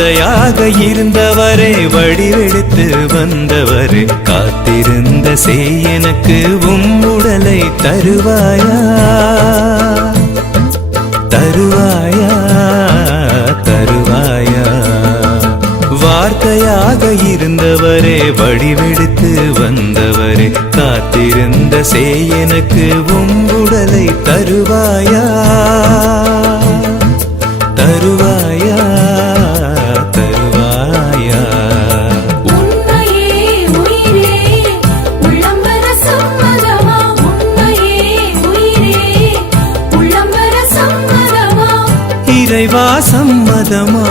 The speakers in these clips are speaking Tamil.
வார்த்தையாக இருந்தவரே வடிவெடுத்து வந்தவரே காத்திருந்த செய் எனக்கு உம்முடலை தருவாயா தருவாயா தருவாயா. வார்த்தையாக இருந்தவரே வடிவெடுத்து வந்தவரே காத்திருந்த செய் எனக்கு உம்முடலை தருவாயா தருவாயா தருவாயா. உன்னையே உயிரே உள்ளம் வர சம்மதமா, உன்னையே உயிரே உள்ளம் வர சம்மதமா, இறைவா சம்மதமா.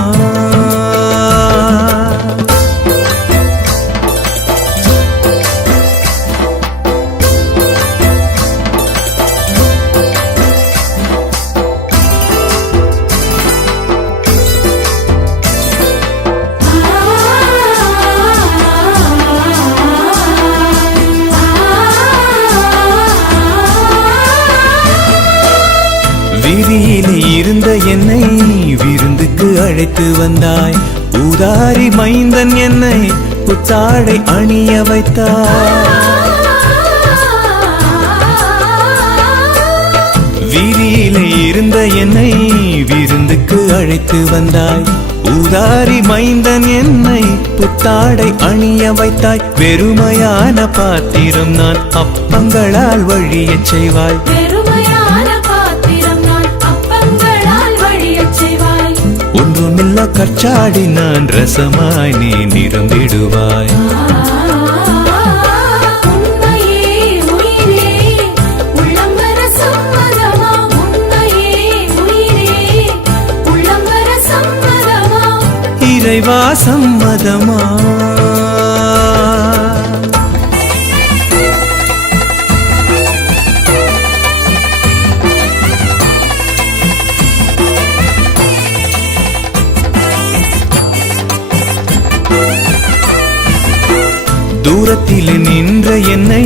விதியிலே இருந்த என்னை விருந்துக்கு அழைத்து வந்தாய். ஊதாரி மைந்தன் என்னை புத்தாடை அணிய வைத்தாய். விதியிலே இருந்த என்னை விருந்துக்கு அழைத்து வந்தாய். ஊதாரி மைந்தன் என்னை புத்தாடை அணிய வைத்தாய். வெறுமையான பாத்திரம் நான் அப்பங்களால் வழியச் செய்வாய். ஒன்றுமில்ல கற்றாடி நான் ரசமாய் நீ நிரம்பிடுவாய். உன்னையே உயிரே உள்ளம் வர சம்மதமா, உன்னையே உயிரே உள்ளம் வர சம்மதமா, இறைவா சம்மதமா. தூரத்திலே நின்ற என்னை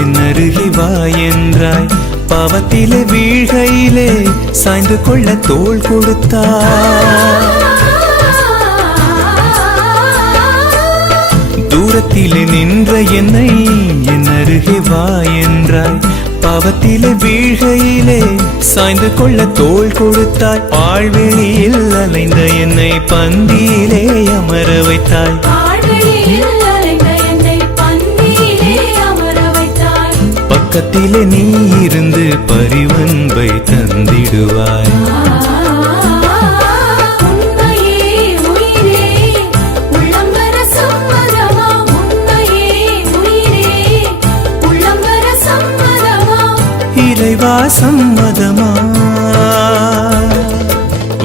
என் அருகே வா என்றாய். பாவத்திலே வீழ்கையிலே சாய்ந்து கொள்ள தோள் கொடுத்தாய். தூரத்திலே நின்ற என்னை என் அருகே வா என்றாய். பாவத்திலே வீழ்கையிலே சாய்ந்து கொள்ள தோள் கொடுத்தாய். பாழ்வெளியில் அலைந்த என்னை பந்தியிலே அமர வைத்தாய். பக்கத்திலே நீ இருந்து பரிவன்பை தந்திடுவாய். உன்னையே உயிரே உள்ளம் வர சம்மதமா, உன்னையே உயிரே உள்ளம் வர சம்மதமா, இறைவா சம்மதமா.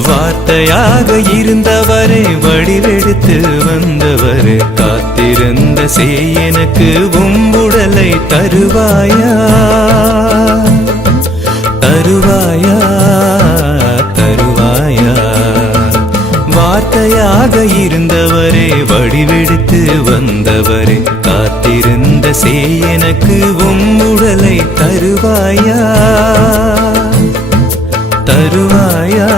வார்த்தையாக இருந்தவரே வடிவெடுத்து வந்தவரே காத்திருந்த செய் எனக்கு உம்முடலை தருவாயா தருவாயா தருவாயா. வார்த்தையாக இருந்தவரே வடிவெடுத்து வந்தவரே காத்திருந்த செய் எனக்கு உம்முடலை தருவாயா தருவாயா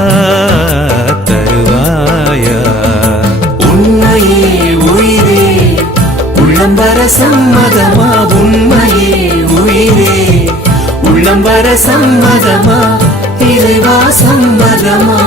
தருவாயா. உன்னையே உயிரே உள்ளம் வர சம்மதமா, உன்னையே உயிரே உள்ளம் வர சம்மதமா, இறைவா சம்மதமா.